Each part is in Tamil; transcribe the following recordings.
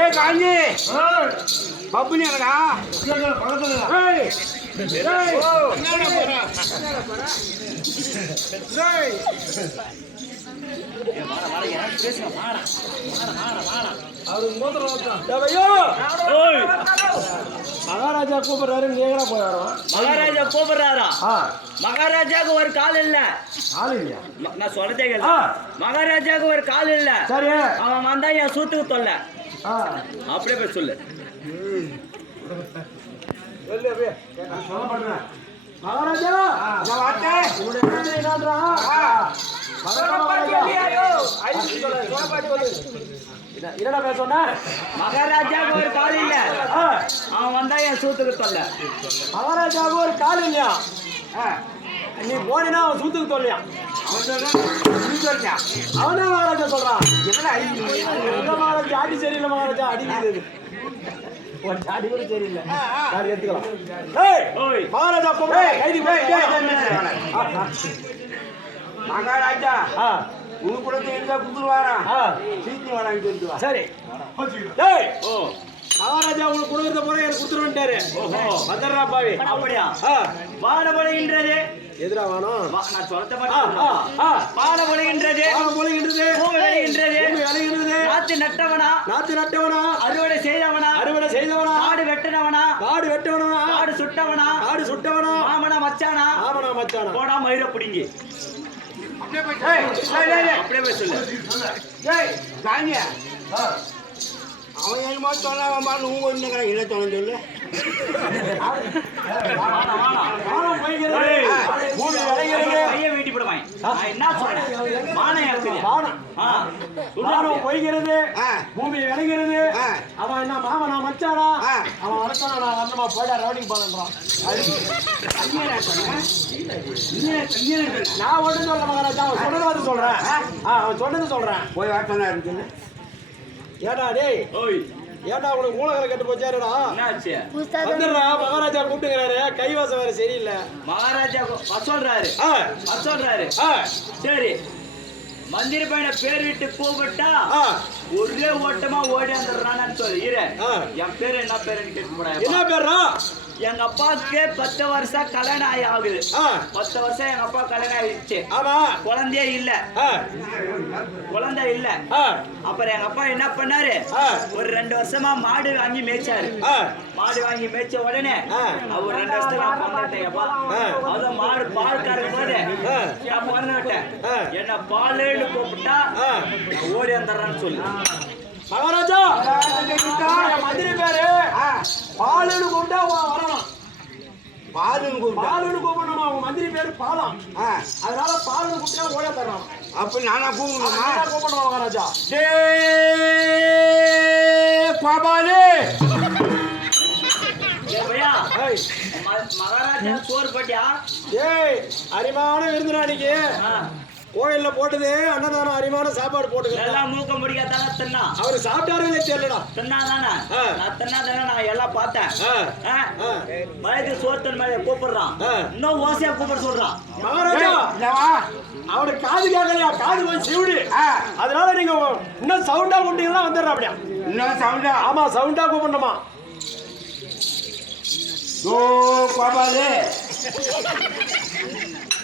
ஏய் காஞ்சி பப்புனி என்னடா பக்கத்துல ஏய் ஏய் என்னடா போறா ஏய் மகாராஜா கூப்பிடுறாரு நீங்களா போயிடும். மகாராஜா கூப்பிடுறாரா? மகாராஜாவுக்கு ஒரு கால் இல்ல. ஆள் இல்லையா? நான் சொல்றதே கேளு. மகாராஜாவுக்கு ஒரு கால் இல்ல. சரி, அவன் வந்தா என் சூத்துக்கு தொல்ல. அப்படியே போய் சொல்லு. சொல்ல மாட்டேன். மகாராஜா நான் வாட்டேன் உங்களுடைய குழந்தை என்னன்றா? என்னடா பேச சொன்ன? மகாராஜாவுக்கு ஒரு கால் இல்ல. அவன் வந்தா என் சூத்துக்கு தொல்ல. மகாராஜாவுக்கு ஒரு கால் இல்லையா? நீ போனா அவன் சூத்துக்கு தொல்லையா? அவனே மகாராஜா சொல்றான். மகாராஜா அடி சரியில்லை. மகாராஜா அடிக்கிறது ஒரு அடி கூட சரியில்லை. எடுத்துக்கலாம். மகாராஜா கைதி மகாராஜா உன் கூட இருந்தா குடுத்துருவாரா சீக்கிரம் வரான்னு சொல்லிட்டு வா. சரி. மகாராஜா உங்களுக்கு கொடுக்கறத போல எனக்கு கொடுத்துருவான்ட்டாரு. வந்துடுறா பாவி. அப்படியா? வானமொழிகின்றது எதிரா வானம். நான் சொல்ல மாட்டேன். வானமொழிகின்றது, பூமி விளைகின்றது. நாத்து நட்டவனா, அறுவடை செய்தவனா, காடு வெட்டினவனா, காடு சுட்டவனா, மாமனா மச்சானா, போனா மயிர பிடிங்கி. அப்படியே போய் சொல்லு. காஞ்சியா அவன் என்னமோ சொன்னான் பாரு உங்க ஒண்ணுங்கிறான் என்ன சொன்ன சொல்லு பொய்கிறது, பூமி விளைகிறது. அவன் என்ன மாமனா மச்சானா? அவன் வளர்த்தானா? நான் வந்தமா போயிடா ரவுடிங் பாலன்றான். நான் ஒண்ணு சொல்ல மகாராஜா, அவன் சொன்னது சொல்றேன். அவன் சொன்னது சொல்றேன். போய் வாட்டனா இருக்குன்னு ஏடா டேய், ஏடா உனக்கு மூலகளை கட்டு போச்சாருடா? வந்துடுறா. மகாராஜா கூப்பிட்டுங்கிறாரு. கைவாசம் வேற சரியில்லை. மகாராஜா சொல்றாரு. சரி, மந்திரி பையனை பேர் விட்டு கூப்பிட்டா ஒரே ஓட்டமா ஓடி வந்துடுறான்னு சொல்லு. என் பேரு என்ன பேருன்னு கேட்க. என்ன பேர்ரா? எங்க அப்பாவுக்கு 10 வருஷம் கல்யாணம் ஆகுது. 10 வருஷம் எங்க அப்பா கல்யாணம் ஆயிடுச்சு. குழந்தையே இல்ல. அப்புறம் எங்க அப்பா என்ன பண்ணாரு, ஒரு 2 வருஷமா மாடு வாங்கி மேய்ச்சாரு. மாடு வாங்கி மேய்ச்ச உடனே அவர் 2 வருஷத்துல நான் பண்ணாட்டேன்ப்பா. அத மாடு பால் கறக்கும் போது நான் பண்ணாட்டேன். என்ன பாலுன்னு கூப்பிட்டா ஓடி வந்துடுறான்னு சொல்லு. மகாராஜா மந்திரி பேரு பாலுன்னு கூப்பிட்டா வரலாம். பாலுன்னு கூப்பிடணுமா? அவங்க மந்திரி பேரு பாலம். அதனால பாலுன்னு கூப்பிட்டா ஓட தரலாம். அப்ப நானா கூப்பிடணுமா? கூப்பிடணும் மகாராஜா. மகாராஜா சோறு பட்டியா? அரிமான விருந்தினாடிக்கு கோயில்ல போட்டது அன்னதானம். அரிமான சாப்பாடு போட்டுது. எல்லாம் மூக்க முடியாதானே தின்னா? அவரு சாப்பிட்டாரு தெரியலடா. தின்னாதானே? நான் தின்னாதானே நான் எல்லாம் பார்த்தேன். மழைக்கு சோத்தன் மேல கூப்பிடுறான். இன்னும் ஓசையா கூப்பிட சொல்றான். மகாராஜா அவனுக்கு காது கேட்கலையா? காது போய் சிவுடு. அதனால நீங்க இன்னும் சவுண்டா கூப்பிட்டீங்கன்னா வந்துடுறா. அப்படியா? இன்னும் சவுண்டா? ஆமா, சவுண்டா கூப்பிடணுமா?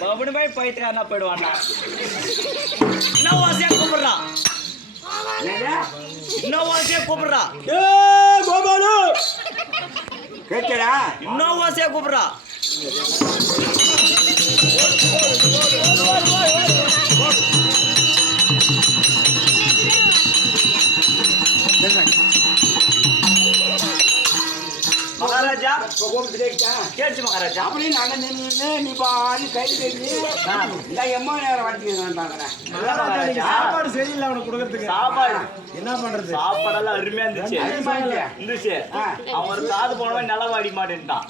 பபுனு போய் பைத்துக்காரனா போயிடுவான்டா. இன்னும் ஓசையா கூப்பிடுறான். கோபாலு கேட்கடா? இன்னும் ஓசையா கூப்பிடுறா. மகாராஜா கேட்டு மகாராஜா அப்படி நாங்க நின்று நீ பாடி கை கட்டி இந்த எம்மா நேரம் வடிச்சுக்கிறாங்க. சாப்பாடு சரியில்லை அவனுக்கு கொடுக்கறதுக்கு. சாப்பாடு என்ன பண்றது? சாப்பாடெல்லாம் அருமையா இருந்துச்சு. அவன் ஒரு காது போனவன் நல்லா வாடி மாட்டேன்ட்டான்.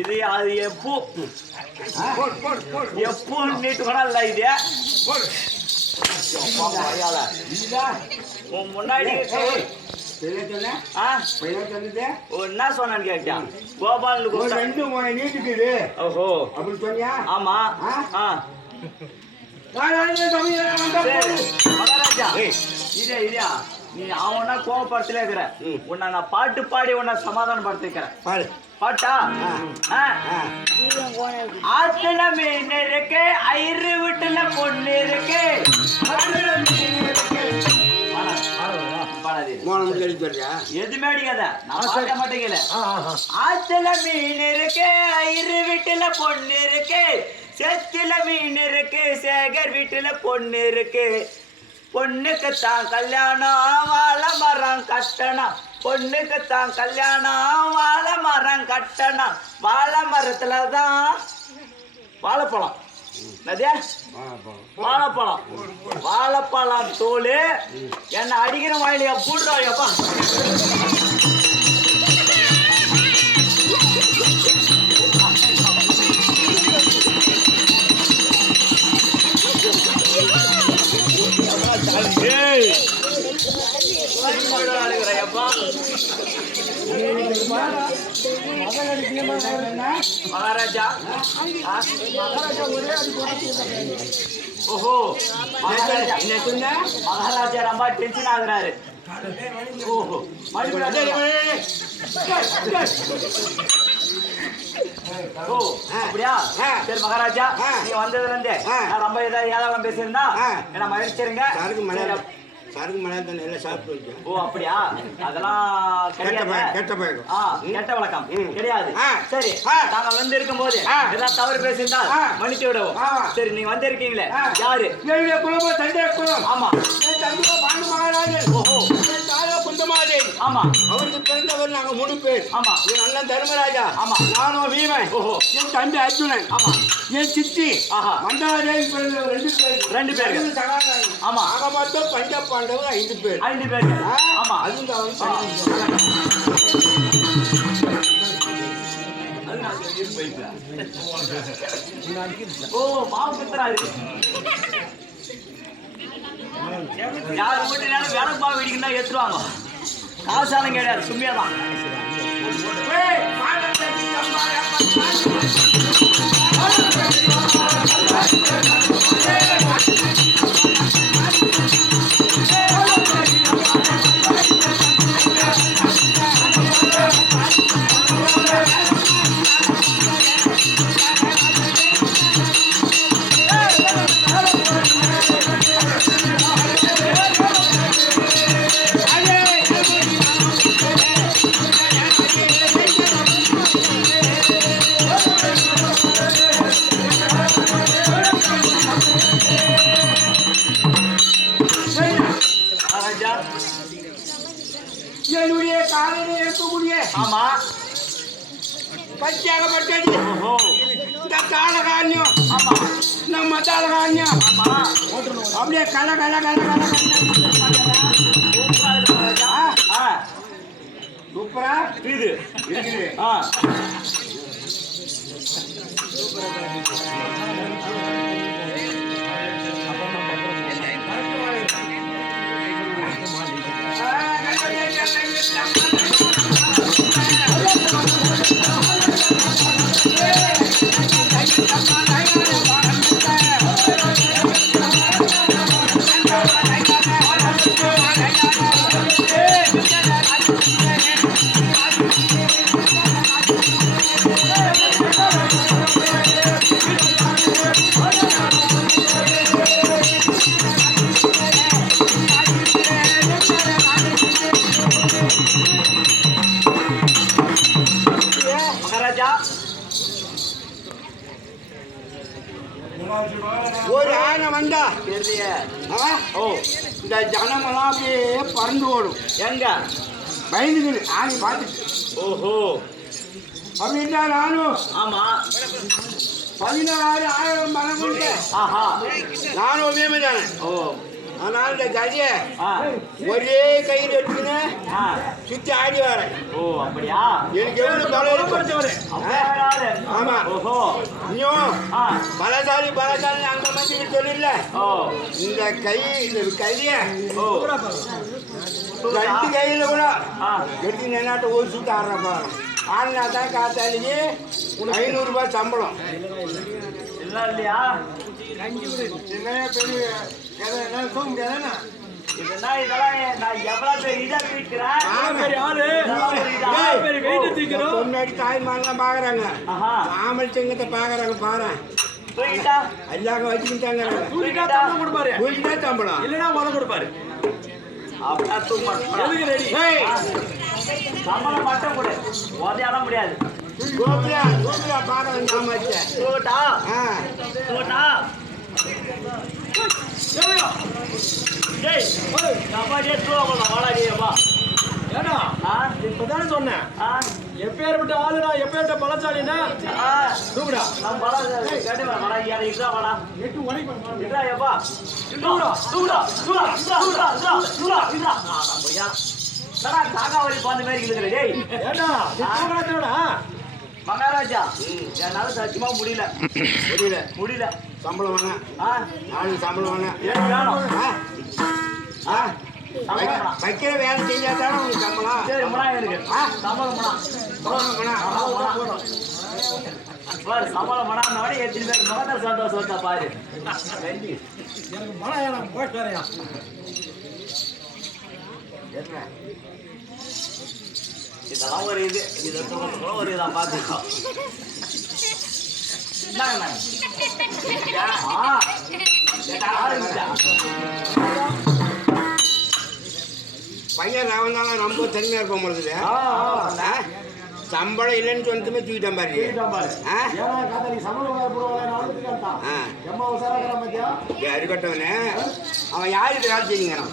இது அது எப்போ நீட்டு கொடல இது முன்னாடி என்ன சொன்ன ஆ என்ன சொன்னது ஓ என்ன சொன்னான்னு கேட்டான் கோபால் ஒரு ரெண்டு நீட்டுக்குது ஓஹோ அப்படின்னு சொன்னியா ஆமா ஆ சரி மகாராஜா இதா நீ அவனா கோபப்படுத்தல இருக்கிற உன்னை நான் பாட்டு பாடி உன்னை சமாதானப்படுத்திக்கிறேன் பாரு பாட்டா ஆத்துல மீன் இருக்கு ஐரு வீட்டுல பொண்ணு இருக்கு எதுவுமே அடிக்காத நான் பாட்ட மாட்டேங்கல ஆத்துல மீன் இருக்கு ஐரு வீட்டுல பொண்ணு இருக்கு செத்துல மீன் இருக்கு சேகர் வீட்டுல பொண்ணு இருக்கு பொண்ணுக்கு தான் கல்யாணம் வாழை மரம் கட்டணும் பொண்ணுக்கு தான் கல்யாணம் வாழை மரம் கட்டணும் வாழை மரத்துல தான் வாழைப்பழம் நதியா வாழைப்பழம் வாழைப்பழம் தோல் என்ன அடிக்கிற வாயிலையா போடுறாயப்பா மகாராஜா ஓஹோ மகாராஜா ரொம்ப டென்ஷன் ஆகுறாரு ஓஹோ ஓ அப்படியா சரி மகாராஜா நீ வந்ததுல இருந்தே நான் ரொம்ப ஏதாவது பேசியிருந்தா என்ன மகிழ்ச்சிருங்க சருக்கு மலையாளம் எல்லாம் சாப்பிட்டு ஓ அப்படியா அதெல்லாம் கெட்ட வழக்கம் கிடையாது சரி நாங்க வந்து இருக்கும் போது ஏதாவது தவறு பேசியிருந்தா மன்னிச்சு விடுவோம் சரி நீங்க வந்து இருக்கீங்களே யாரு குடும்பம் சண்டே குலம் ஆமா மகாராஜன் ஓஹோ ஆமா அவருக்கு பிறந்தவர் நாங்க 3 பேர் ஆமா என் அண்ணன் தர்மராஜா ஆமா நானும் வீமன் ஓஹோ என் தம்பி அர்ஜுனன் ஆமா என் சித்தி ஆஹா மந்தாதேவி பிறந்தவர் 2 பேர் ஆமா ஆக மொத்தம் பஞ்ச பாண்டவர் 5 பேர் 5 பேர் ஆமா ஓ மாவு குத்துறா இருக்கு யார் வீட்டுனாலும் வேலை மாவு வெடிக்கணும் எடுத்துருவாங்க காசாலும் கிடையாது சும்மியா தான் என்னுடைய காலையில் இருக்கக்கூடிய ஆமா பச்சையாகப்பட்டது இந்த காலகாரியம் ஆமா நம்ம தாளகாரியம் ஆமா அப்படியே கல கல கல கல சூப்பரா இது இருக்குது ஒரு ஆனை வந்தா ஓ இந்த ஜனமெல்லாம் அப்படியே பறந்து ஓடும் எங்க பயந்துக்குது ஆணி பார்த்துட்டு ஓஹோ அப்படின்னா நானும் ஆமா 16,000 மரம் கொண்டு ஆஹா நானும் வீமன் தானே ஓ அதனால இந்த கதைய ஆ. ஒரே கையில் எடுத்துக்கின்னு ஆ. சுத்தி ஆடி வரேன். ஓ அப்படியா? எனக்கு எவ்வளவு பலம் இருக்கு. அப்படியா? ஆமா. ஓஹோ. நீயும் ஆ. பலசாலி பலசாலி அந்த மந்திரி சொல்லல. ஓ. இந்த கை இந்த கைய ஓ. ரெண்டு கையில கூட ஆ. எடுத்து நின்னாட்ட ஒரு சுத்து ஆடுறப்பா. ஆடினா தான் காத்தாளிக்கு 500 ரூபாய் சம்பளம். இல்லை இல்லையா? பெரிய என்ன சொல்ல முடியாதுன்னா இதெல்லாம் நான் எவ்வளவு பேர் இதா வீட்டுக்கிறேன். முன்னாடி தாய்மாரெல்லாம் பாக்குறாங்க. ஆஹா. ஆமல் சிங்கத்தை பாக்குறாங்க பாரு. தூக்கிட்டா எல்லாங்க வச்சுக்கிட்டாங்க. கொடுப்பாரு தூக்கிட்டா சம்பளம் இல்லைன்னா முதல் கொடுப்பாரு. அப்படின்னா தூக்க மாட்டேன். ஏய், சம்பளம் மட்டும் கொடு, உதயாட முடியாது. கோபியா கோபியா பாக்குறாங்க நாம வச்சேன். தூக்கட்டா ஆ தூக்கட்டா. டேய் நம்ம டே தூக்க வாடா டேய் வா. ஏடா ஆ இப்பதானே சொன்னேன். ஆ எப்பேற்பட்ட ஆளுடா எப்பேற்பட்ட பலசாலினா ஆ தூக்குடா. நம்ம வாடா கேட்டு வாடா யாரை இதா வாடா. 8 மணிக்கு இதா எப்பா தூடா தூடா தூடா தூடா தூடா தூடா இதா அப்படியா? சடா காகாவலி பாந்த மாதிரி இருக்குது டேய். ஏடா நீ தூக்குறடா. மகாராஜா என்னால சத்தியமா முடியல. முடியல. சம்பளம் வாங்க. ஆ நாளைக்கு சம்பளம் வாங்க. ஏன் வேணும்? ஆ வைக்கிற வேலை செஞ்சாதானே உங்களுக்கு சம்பளம். சரி முனா இருக்கு. சம்பளம் முனா பாரு. சம்பளம் முனான்னோட எத்தனை பேர் முகத்தில் சந்தோஷம் வந்தா பாரு. எனக்கு மலையாளம் போட்டு வரையா. இதெல்லாம் ஒரு இது இதை ஒரு இதான் பார்த்துக்கோ. பையன் நான் தான் ரொம்ப தனியாக இருப்போம் பொழுது சம்பளம் இல்லைன்னு சொன்னதுமே தூக்கிட்டான் பாரு. இருக்கட்டவனே அவன் யாருக்கு வேலை செய்யுங்கிறான்.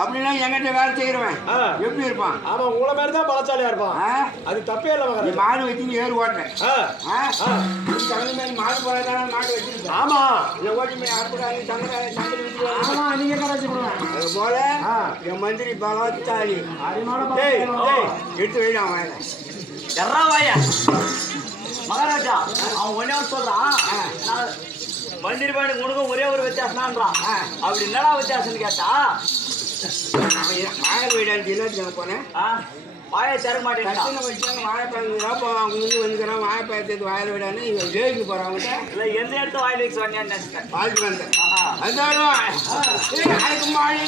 அப்படின்னா எங்கிட்ட வேலை செய்யறவன் எப்படி இருப்பான்? அவன் உங்களை மாதிரி தான் பலசாலியா இருப்பான். அது தப்பே இல்லை. மாடு வச்சு ஏறு ஓட்டுறேன். மாடு போறதான மாடு வச்சிருக்கேன். ஆமா ஓட்டி போய் அறுப்புடாது சங்கரை ஆமா நீங்க கரைச்சி அது போல என் மந்திரி பலசாலி. எடுத்து வைடான் வாயில எறாவாயா மகாராஜா. அவன் ஒன்னே சொல்றான், மந்திரி பையனுக்கு உனக்கும் ஒரே ஒரு வித்தியாசம்ன்றான். அப்படி என்னடா வித்தியாசம்னு கேட்டா, வாழை போயிடான்னு என்ன போனேன். வாயை திறக்க மாட்டேன். வாழைப்பழம் அவங்க முன்னாடி வந்துக்கிறான். வாழைப்பழத்தை வாயில விடான்னு இவன் ஜெயிலுக்கு போறாங்க. இல்லை எந்த இடத்து வாயில் வைக்க சொன்னேன்னு நினைச்சிட்டேன். வாழ்க்கை வந்தேன் அதுக்கு மாடி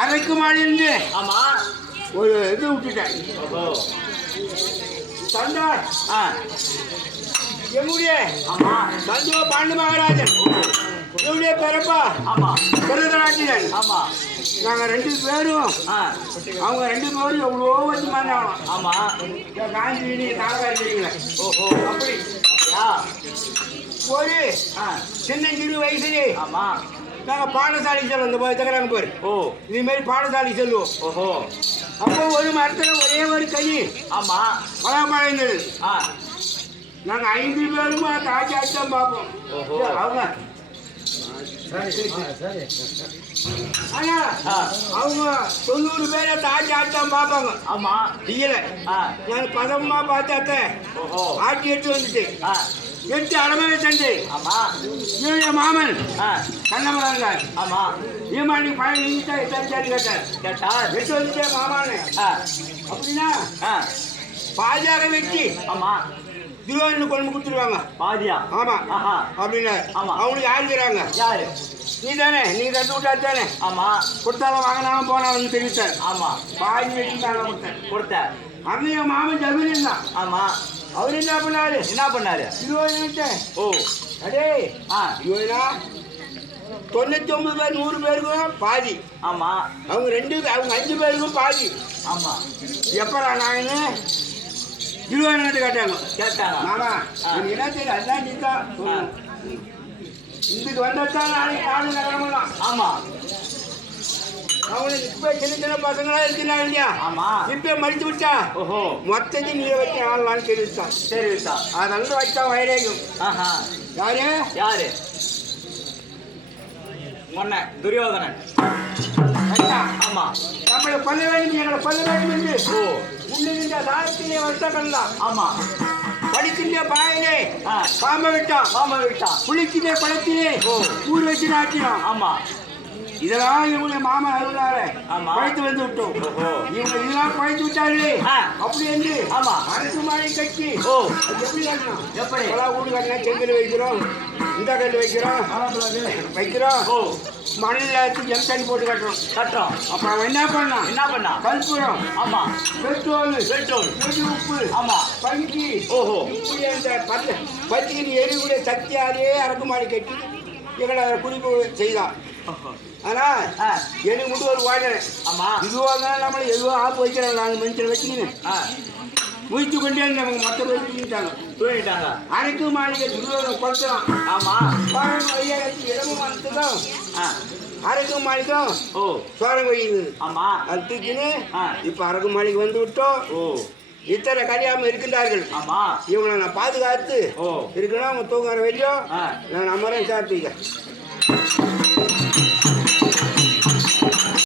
அரைக்கு மாடிந்து ஆமா ஒரு இது விட்டுட்டேன். தந்தார் எம்முடைய ஆமா தந்துவ பாண்டு மகாராஜன் என்னுடைய பிறப்பா ஆமா பிறந்தராட்டினன். ஆமா நாங்கள் 2 பேரும் அவங்க 2 பேரும் எவ்வளோ வச்சு மாறினாலும். ஆமா காஞ்சி நீ தாழ்வாரி தெரியுங்களே. ஓஹோ அப்படி அப்படியா? ஒரு சின்னஞ்சிறு வயசுலே ஆமா நாங்கள் பாடசாலை செல்வோம். இந்த போய் தகுறாங்க பாரு. ஓ இதுமாரி பாடசாலை செல்வோம். ஓஹோ அப்போ ஒரு மரத்தில் ஒரே ஒரு கனி ஆமா பலாமரம் இருந்தது. ஆ நாங்கள் 5 பேரும் காய்ச்சி அடித்தான் பார்ப்போம். ஓஹோ அவங்க ஆனா அவங்க 90 பேரை தாச்சி ஆட்டம் பார்ப்பாங்க. ஆமா இல்ல நான் பதமா பார்த்தாத்த ஓஹோ ஆட்டி எடுத்து வந்துட்டு 8 அரமனை தந்தை ஆமா இவனுடைய மாமன் ஆ, கண்ணமராங்க ஆமா ஈமானி பழைய நீங்கிட்டா எட்டாச்சான்னு கேட்டார் கேட்டார் 8 வந்துட்டே மாமான்னு ஆ, அப்படின்னா ஆ, பாதியாக வெட்டி ஆமா திருவாரூர் கொண்டு கொடுத்துருவாங்க பாதியா ஆமா ஆஹா அப்படின்னா ஆமா. அவனுக்கு யாருக்கிறாங்க யாரு நீ தானே நீ தந்து விட்டா தானே ஆமா கொடுத்தாலும் வாங்கினாலும் போனாலும் தெரிவித்தார் ஆமா பாதி வெட்டி தானே கொடுத்தேன் கொடுத்த அன்னைய மாமன் ஜமீன் தான் ஆமா அவர் என்ன பண்ணாரு என்ன பண்ணாரு திருவாரூர் ஓ அடே ஆ இவனா 99 பேர் 100 பேருக்கும் பாதி ஆமா அவங்க 5 பேருக்கும் பாதி ஆமா எப்படா நாங்கன்னு திருவாரூர் கேட்டாங்க கேட்டாங்க மாமா ஆ. எனக்கு என்ன தெரியும் அதான் நீ தான் ஆ, இதுக்கு வந்தாத்தான் நாளைக்கு நாடு நகரமெல்லாம் ஆமா அவனுக்கு இப்ப சின்ன சின்ன பசங்களா இருக்கிறாங்க இல்லையா ஆமா இப்ப மடித்து விட்டா ஓஹோ மொத்தத்தையும் நீ வச்சு ஆடலான்னு தெரிவித்தான் தெரிவித்தா அதெல்லாம் வச்சா வயலேயும் ஆஹா யாரு யாரு முன்ன துரியோதனன் ஐயா, ஆமா நம்மளை கொல்ல வேண்டும் எங்களை கொல்ல வேண்டும் என்று ஓ உண்ணுகின்ற தாரத்திலே வருத்தப்படலாம் ஆமா படிக்கின்ற பாயிலே ஆ. பாம்பை விட்டான் மாமா விட்டான் புளிக்கின்ற குளத்திலே ஓ. ஊர் வச்சு நாட்டினான் ஆமா இதெல்லாம் இவங்களுடைய மாமா அருளார ஆமா. பழைத்து வந்து விட்டோம் ஓஹோ. இவங்க இதெல்லாம் பழைத்து விட்டார்களே ஆ. அப்படி என்று ஆமா. அரசு மாலை கட்டி ஓ அது எப்படி கட்டணும் எப்படி? இப்பெல்லாம் வீடு கட்டினா செங்கல் வைக்கிறோம் இந்த கல் வைக்கிறோம் வைக்கிறோம் ஓ மண்ணில் ஜம்தண்ணி போட்டு கட்டுறோம் கட்டுறோம் அப்ப அவன் என்ன பண்ணான் என்ன பண்ணா கற்பூரம் ஆமா பெட்ரோல் பெட்ரோல் வெடி உப்பு ஆமா பங்கி ஓஹோ இப்படி அந்த பத்திரிகை எரிவுடைய சக்தியாலே அரக்குமாடி கட்டி எங்களை குறிப்பு செய்தான் ஆனா ஆ. எனக்கு மட்டும் ஒரு வாடகை ஆமா இதுவாக தான் நம்மளை எதுவோ ஆப்பு வைக்கிறோம் நாங்கள் மனுஷனை வச்சுக்கின்னு ஆ முடித்து கொண்டே இருந்தவங்க மொத்த பேர் தூங்கிட்டாங்க தூங்கிட்டாங்க அரைக்கு மாளிகை துருவம் குறைச்சலாம் ஆமா இடமும் வளர்த்துதான் ஆ அரைக்கு மாளிகம் ஓ சோரம் கொய்யுது ஆமா அது தூக்கின்னு ஆ. இப்ப அரக்கு மாளிகை வந்து விட்டோம் ஓ இத்தனை கல்யாணம் இருக்கின்றார்கள் ஆமா இவங்களை நான் பாதுகாத்து ஓ இருக்கணும் அவங்க தூங்குற வரையும் ஆ நான் அமரேன் சாப்பிட்டீங்க